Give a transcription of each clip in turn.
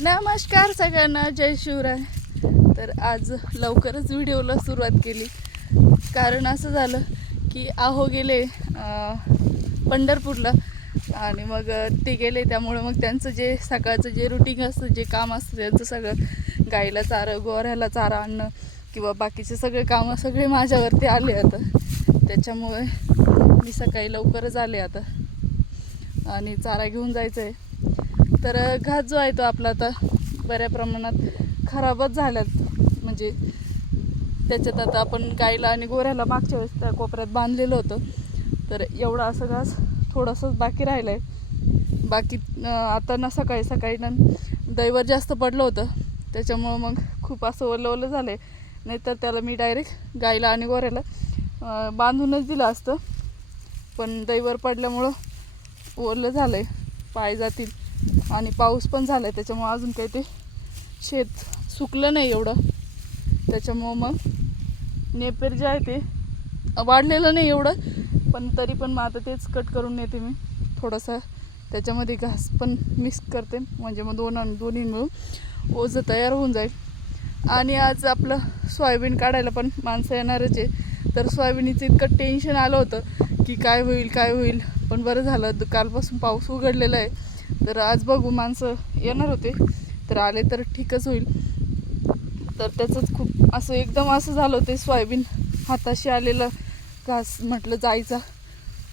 नमस्कार सगळ्यांना, जय शिवराय. तर आज लवकरच व्हिडिओला सुरुवात केली, कारण असं झालं की आहो गेले पंढरपूरला आणि मग ते गेले. त्यामुळे मग त्यांचं जे सकाळचं जे रुटीन असतं, जे काम असतं त्यांचं सगळं, गाईला चारा, गोऱ्याला चारा आणणं किंवा बाकीचे सगळे कामं सगळे माझ्यावरती आले आता. त्याच्यामुळे मी सकाळी लवकरच आले आता आणि चारा घेऊन जायचं आहे. तर घास जो आहे तो आपला आता बऱ्या प्रमाणात खराबच झाल्यात. म्हणजे त्याच्यात आता आपण गाईला आणि गोऱ्याला मागच्या वेळेस त्या कोपऱ्यात बांधलेलं होतं, तर एवढा असं घास थोडंसंच बाकी राहिलं आहे. बाकी आता ना सकाळी सकाळी ना दैवर जास्त पडलं होतं, त्याच्यामुळं मग खूप असं ओलं ओलं झालं आहे. नाहीतर त्याला मी डायरेक्ट गाईला आणि गोऱ्याला बांधूनच दिलं असतं, पण दैवर पडल्यामुळं ओलं झालं आहे, पाय जातील. आणि पाऊस पण झाला आहे, त्याच्यामुळं अजून काही ते शेत सुकलं नाही एवढं. त्याच्यामुळं मग नेपेर जे आहे ते वाढलेलं नाही एवढं, पण तरी पण मग आता तेच कट करून नेते मी. थोडंसं त्याच्यामध्ये घास पण मिक्स करते, म्हणजे मग दोन्ही मिळून ओझं तयार होऊन जाईल. आणि आज आपलं सोयाबीन काढायला पण माणसं येणारच आहे. तर सोयाबीनीचं इतकं टेन्शन आलं होतं की काय होईल. पण बरं झालं, कालपासून पाऊस उघडलेला आहे. तर आज बघू, माणसं येणार होते तर आले तर ठीकच होईल. तर त्याचंच खूप असं एकदम असं झालं होतं, सोयाबीन हाताशी आलेलं घास म्हटलं जायचा,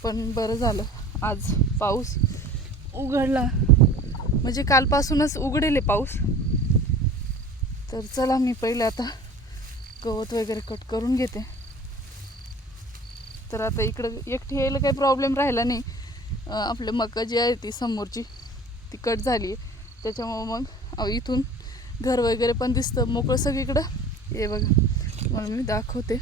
पण बरं झालं आज पाऊस उघडला. म्हणजे कालपासूनच उघडेल पाऊस. तर चला, मी पहिले आता गवत वगैरे कट करून घेते. तर आता इकडं एकटी यायला काही प्रॉब्लेम राहिला नाही. आपलं मका जी आहे ती समोरची ती कट झाली आहे, त्याच्यामुळं मग इथून घर वगैरे पण दिसतं मोकळं सगळीकडं. हे बघा, म्हणून मी दाखवते.